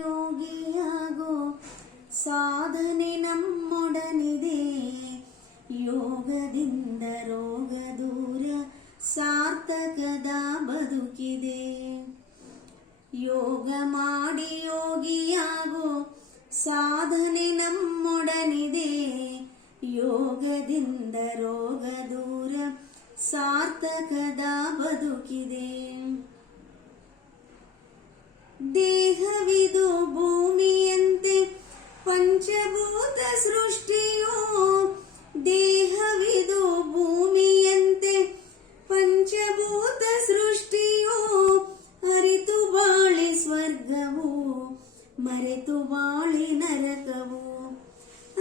ಯೋಗಿಯಾಗೋ ಸಾಧನೆ ನಮ್ಮೊಡನಿದೆ ಯೋಗದಿಂದ ರೋಗ ದೂರ ಸಾರ್ಥಕದ ಬದುಕಿದೆ ಯೋಗ ಮಾಡಿ ಯೋಗಿಯಾಗೋ ಸಾಧನೆ ನಮ್ಮೊಡನಿದೆ ಯೋಗದಿಂದ ರೋಗ ದೂರ ಸಾರ್ಥಕದ ಬದುಕಿದೆ ದೇಹವಿದು ಸೃಷ್ಟಿಯು ದೇಹವಿದು ಭೂಮಿಯಂತೆ. ಪಂಚಭೂತ ಸೃಷ್ಟಿಯೋ ಅರಿತು ಬಾಳಿ ಸ್ವರ್ಗವು, ಮರೆತು ಬಾಳಿ ನರಕವು.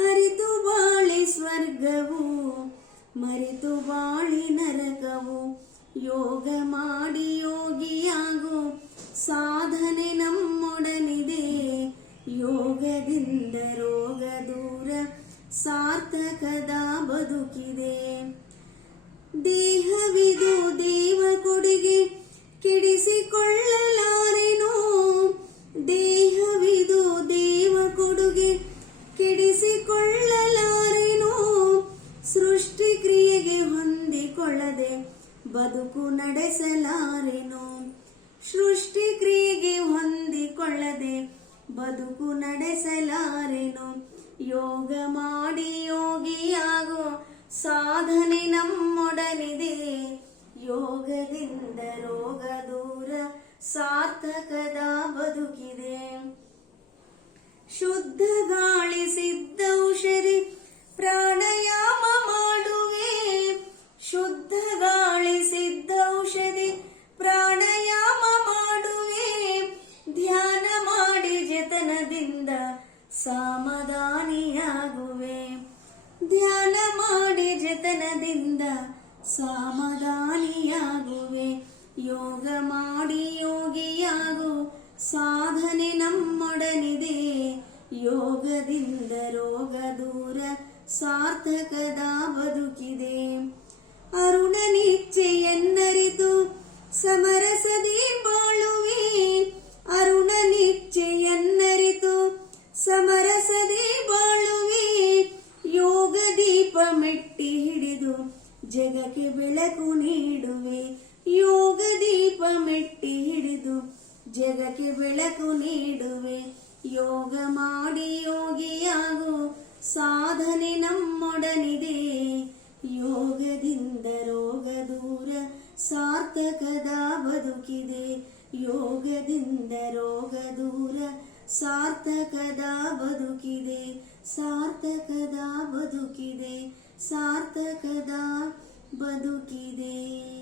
ಅರಿತು ಬಾಳಿ ಸ್ವರ್ಗವು, ಮರೆತು ಬಾಳಿ ನರಕವು. ಯೋಗ ಮಾಡಿ ಯೋಗಿಯಾಗು, ಸಾಧನೆ ನಮ್ಮೊಡನಿದೆ ಸಾರ್ಥಕದ ಬದುಕಿದೆ. ದೇಹವಿದು ದೇವ ಕೊಡುಗೆ ಕೆಡಿಸಿಕೊಳ್ಳಲಾರೆನು? ದೇಹವಿದು ದೇವ ಕೊಡುಗೆ ಕೆಡಿಸಿಕೊಳ್ಳಲಾರೆನು? ಸೃಷ್ಟಿ ಕ್ರಿಯೆಗೆ ಹೊಂದಿಕೊಳ್ಳದೆ ಬದುಕು ನಡೆಸಲಾರೆನು? ಸೃಷ್ಟಿ ಕ್ರಿಯೆಗೆ ಹೊಂದಿಕೊಳ್ಳದೆ ಬದುಕು ನಡೆಸಲಾರೆನು? ಯೋಗ ಮಾಡಿ ಯೋಗಿಯಾಗೋ ಸಾಧನೆ ನಮ್ಮೊಡನಿದೆ. ಯೋಗದಿಂದ ರೋಗ ದೂರ ಸಾರ್ಥಕದ ಬದುಕಿದೆ. ಶುದ್ಧ ಗಾಳಿ ಸಿದ್ಧ ಔಷಧಿ ಪ್ರಾಣಾಯಾಮ ಮಾಡುವೆ. ಶುದ್ಧ ಗಾಳಿ ಸಿದ್ಧ ಔಷಧಿ ಪ್ರಾಣಾಯಾಮ ಮಾಡುವೆ. ಧ್ಯಾನ ಮಾಡಿ ಜತನದಿಂದ ಸಮಾಧಾನಿಯಾಗುವೆ ಧ್ಯಾನ ಮಾಡಿ ಜತನದಿಂದ ಸಾಮಧಾನಿಯಾಗುವೆ ಯೋಗ ಮಾಡಿ ಯೋಗಿಯಾಗು ಸಾಧನೆ ನಮ್ಮೊಡನಿದೆ. ಯೋಗದಿಂದ ರೋಗ ದೂರ ಸಾರ್ಥಕದ ಬದುಕಿದೆ. ದೀಪ ಮೆಟ್ಟಿ ಹಿಡಿದು ಜಗಕ್ಕೆ ಬೆಳಕು ನೀಡುವೆ. ಯೋಗ ದೀಪ ಮೆಟ್ಟಿ ಹಿಡಿದು ಜಗಕ್ಕೆ ಬೆಳಕು ನೀಡುವೆ. ಯೋಗ ಮಾಡಿ ಯೋಗಿಯಾಗು, ಸಾಧನೆ ನಮ್ಮೊಡನಿದೆ. ಯೋಗದಿಂದ ರೋಗ ದೂರ ಸಾರ್ಥಕದ ಬದುಕಿದೆ. ಯೋಗದಿಂದ ರೋಗ ದೂರ ಸಾರ್ಥಕದ ಬದುಕಿದೆ. ಸಾರ್ಥಕದ ಬದುಕಿದೆ ಸಾರ್ಥಕದ ಬದುಕಿದೆ